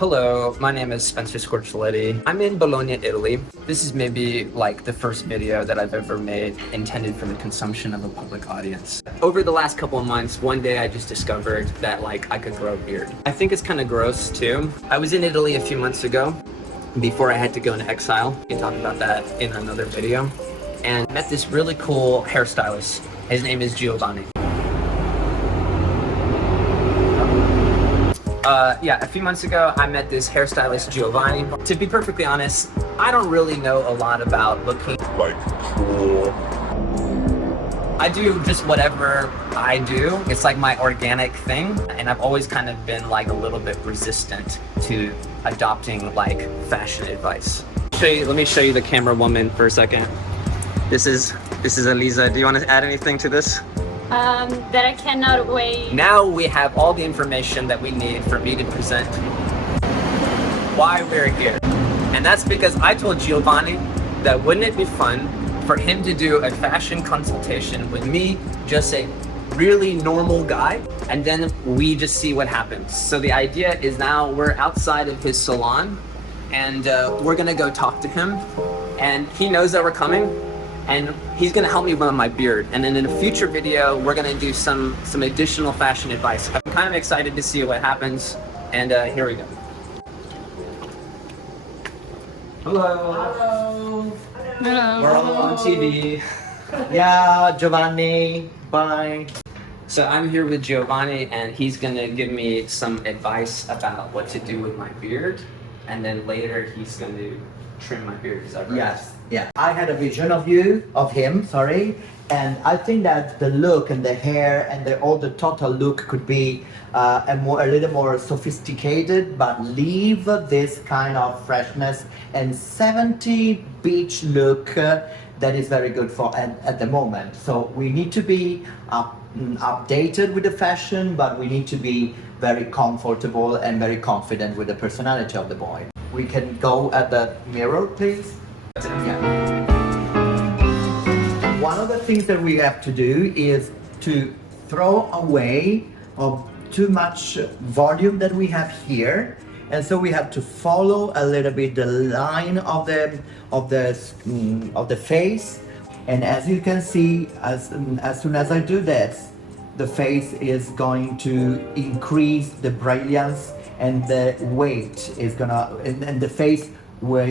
Hello, my name is Spencer Scorcialetti. I'm in Bologna, Italy. This is maybe like the first video that I've ever made intended for the consumption of a public audience. Over the last couple of months, one day I just discovered that I could grow a beard. I think it's kind of gross too. I was in Italy a few months ago before I had to go into exile. We can talk about that in another video. And met this really cool hairstylist. His name is Giovanni. A few months ago, I met this hairstylist, Giovanni. To be perfectly honest, I don't really know a lot about looking like cool. I do just whatever I do. It's like my organic thing. And I've always kind of been like a little bit resistant to adopting like fashion advice. Let me show you the camera woman for a second. This is Eliza. Do you want to add anything to this? That I cannot wait. Now we have all the information that we need for me to present why we're here. And that's because I told Giovanni that wouldn't it be fun for him to do a fashion consultation with me, just a really normal guy, and then we just see what happens. So the idea is now we're outside of his salon and we're gonna go talk to him, and he knows that we're coming. And he's gonna help me with my beard. And then in a future video, we're gonna do some additional fashion advice. I'm kind of excited to see what happens. And here we go. Hello. Hello. Hello. We're all on TV. Yeah, Giovanni. Bye. So I'm here with Giovanni, and he's gonna give me some advice about what to do with my beard. And then later he's gonna trim my beard. Is that right? Yes. Yeah. I had a vision of him, and I think that the look and the hair and all the total look could be a little more sophisticated, but leave this kind of freshness and 70 beach look that is very good for at the moment. So we need to be updated with the fashion, but we need to be very comfortable and very confident with the personality of the boy. We can go at the mirror, please. Yeah. One of the things that we have to do is to throw away of too much volume that we have here, and so we have to follow a little bit the line of the face. And as you can see, as soon as I do this, the face is going to increase the brilliance, and the weight is gonna, and the face will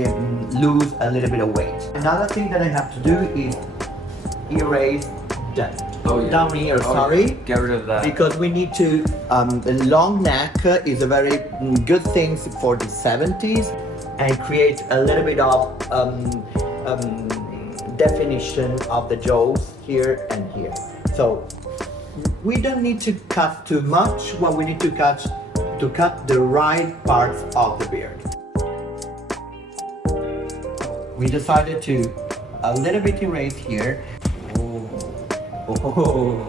lose a little bit of weight. Another thing that I have to do is erase that. Oh, yeah. Down here, sorry. Yeah. Get rid of that. Because we need to, the long neck is a very good thing for the 70s, and create a little bit of definition of the jaws here and here. So we don't need to cut too much. What we need to cut the right parts of the beard. We decided to a little bit erase here. Oh.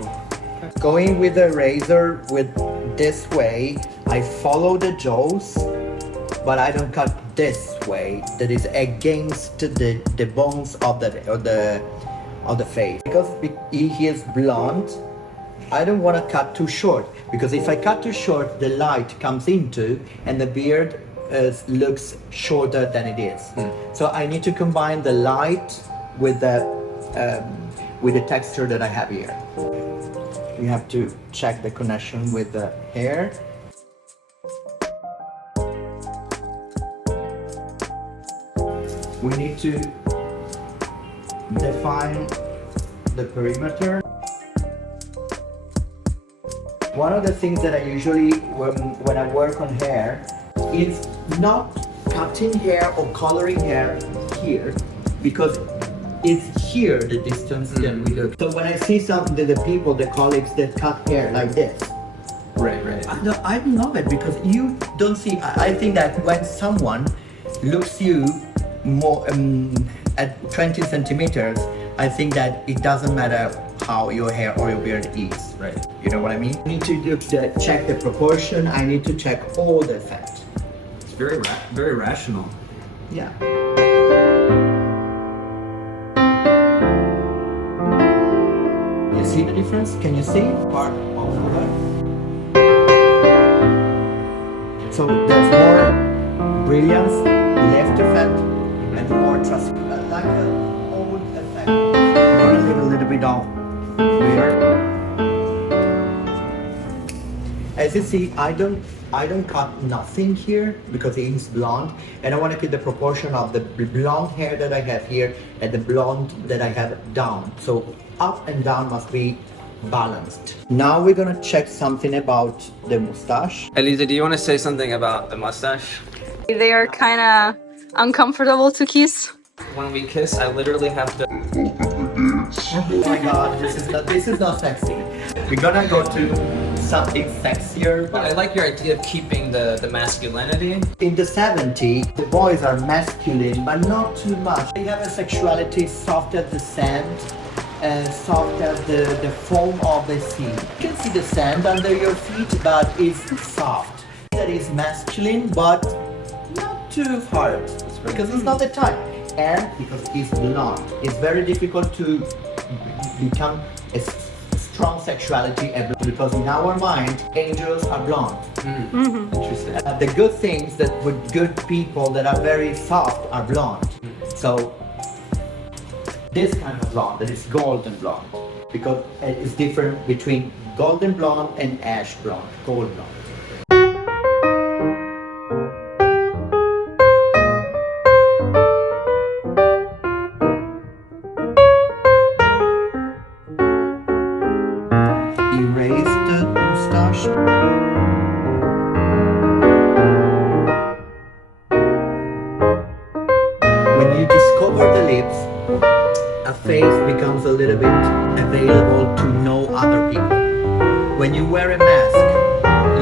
Going with the razor with this way, I follow the jaws, but I don't cut this way. That is against the bones of the face. Because he is blonde, I don't want to cut too short, because if I cut too short, the light comes into and the beard looks shorter than it is. So I need to combine the light with the texture that I have here. You have to check the connection with the hair. We need to define the perimeter. One of the things that I usually, when I work on hair, is not cutting hair or coloring hair here, because it's here the distance that we look. So when I see the people, the colleagues that cut hair like this, Right. I love it, because you don't see. I think that when someone looks you more at 20 centimeters, I think that it doesn't matter how your hair or your beard is. Right. You know what I mean? I need to check the proportion. I need to check all the effects. It's very rational. Yeah. You see the difference? Can you see? Part of the. So there's more brilliance, left effect, and more trust, like an old effect. Gonna leave a little bit of beard. As you see, I don't cut nothing here because it is blonde, and I want to keep the proportion of the blonde hair that I have here and the blonde that I have down. So up and down must be balanced. Now we're gonna check something about the mustache. Elisa, do you want to say something about the mustache? They are kind of uncomfortable to kiss. When we kiss, I literally have to. Oh my god, this is not sexy. We're gonna go to something sexier. But I like your idea of keeping the masculinity. In the 70s, the boys are masculine, but not too much. They have a sexuality soft as the sand, soft as the foam of the sea. You can see the sand under your feet, but it's soft. That is masculine, but not too hard, because it's not the type. And because he's blonde, it's very difficult to become a strong sexuality because in our mind, angels are blonde. Interesting. The good things that with good people that are very soft are blonde. So this kind of blonde, that is golden blonde, because it's different between golden blonde and ash blonde, gold blonde. Erase the mustache. When you discover the lips, a face becomes a little bit available to know other people. When you wear a mask,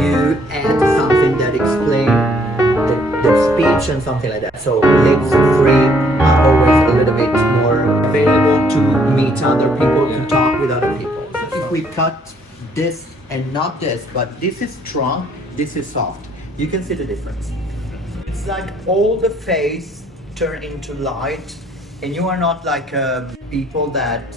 you add something that explains the speech and something like that. So lips free are always a little bit more available to meet other people, to talk with other people. So if we cut this and not this, but this is strong, this is soft, you can see the difference. It's like all the face turn into light, and you are not like people that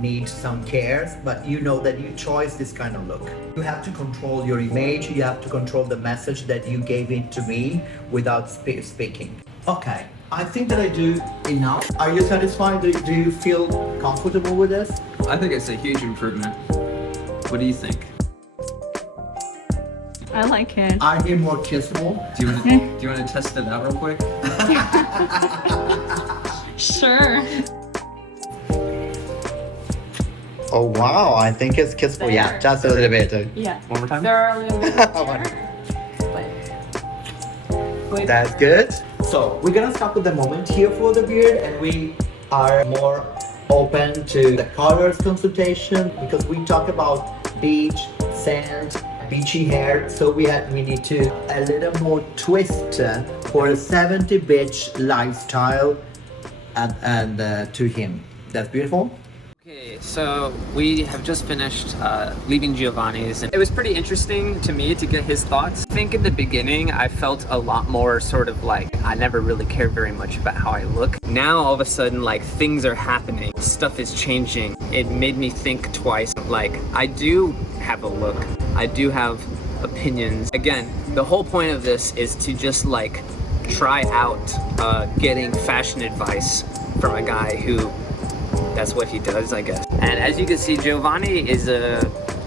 need some cares, but you know that you choose this kind of look. You have to control your image, you have to control the message that you gave it to me without speaking. Okay, I think that I do enough. Are you satisfied? Do you feel comfortable with this? I think it's a huge improvement. What do you think? I like it. Are you more kissable? Do you want to test it out real quick? Sure. Oh wow, I think it's kissable. Yeah, There. just a little bit. Yeah. One more time? They're a little bit but That's good. So we're gonna stop with the moment here for the beard, and we are more open to the colors consultation because we talk about beach, sand, beachy hair. So we need to a little more twist for a 70 beach lifestyle and to him. That's beautiful. Okay, so we have just finished leaving Giovanni's, and it was pretty interesting to me to get his thoughts. I think in the beginning I felt a lot more sort of like I never really cared very much about how I look. Now all of a sudden, like, things are happening, stuff is changing. It made me think twice. Like, I do have a look, I do have opinions. Again, the whole point of this is to just like try out getting fashion advice from a guy who that's what he does, I guess. And as you can see, Giovanni is a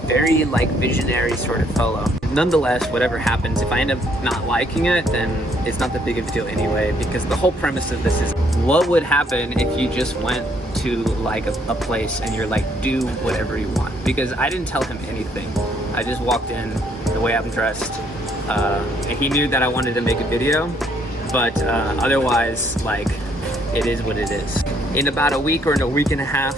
very like visionary sort of fellow. Nonetheless, whatever happens, if I end up not liking it, then it's not that big of a deal anyway, because the whole premise of this is what would happen if you just went to like a place and you're like, do whatever you want. Because I didn't tell him anything. I just walked in the way I'm dressed. And he knew that I wanted to make a video, but otherwise, like, it is what it is. In about a week or in a week and a half,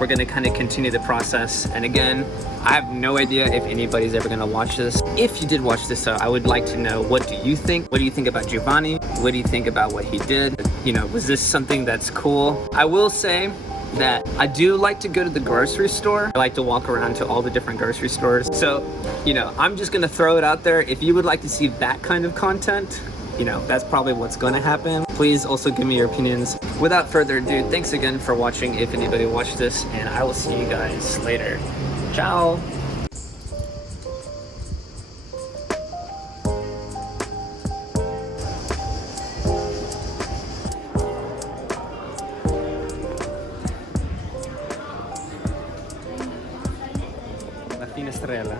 we're gonna kind of continue the process. And again, I have no idea if anybody's ever gonna watch this. If you did watch this, I would like to know, what do you think? What do you think about Giovanni? What do you think about what he did? You know, was this something that's cool? I will say that I do like to go to the grocery store. I like to walk around to all the different grocery stores. So, you know, I'm just gonna throw it out there. If you would like to see that kind of content, you know, that's probably what's gonna happen. Please also give me your opinions. Without further ado, thanks again for watching, if anybody watched this, and I will see you guys later. Ciao! La finestrella.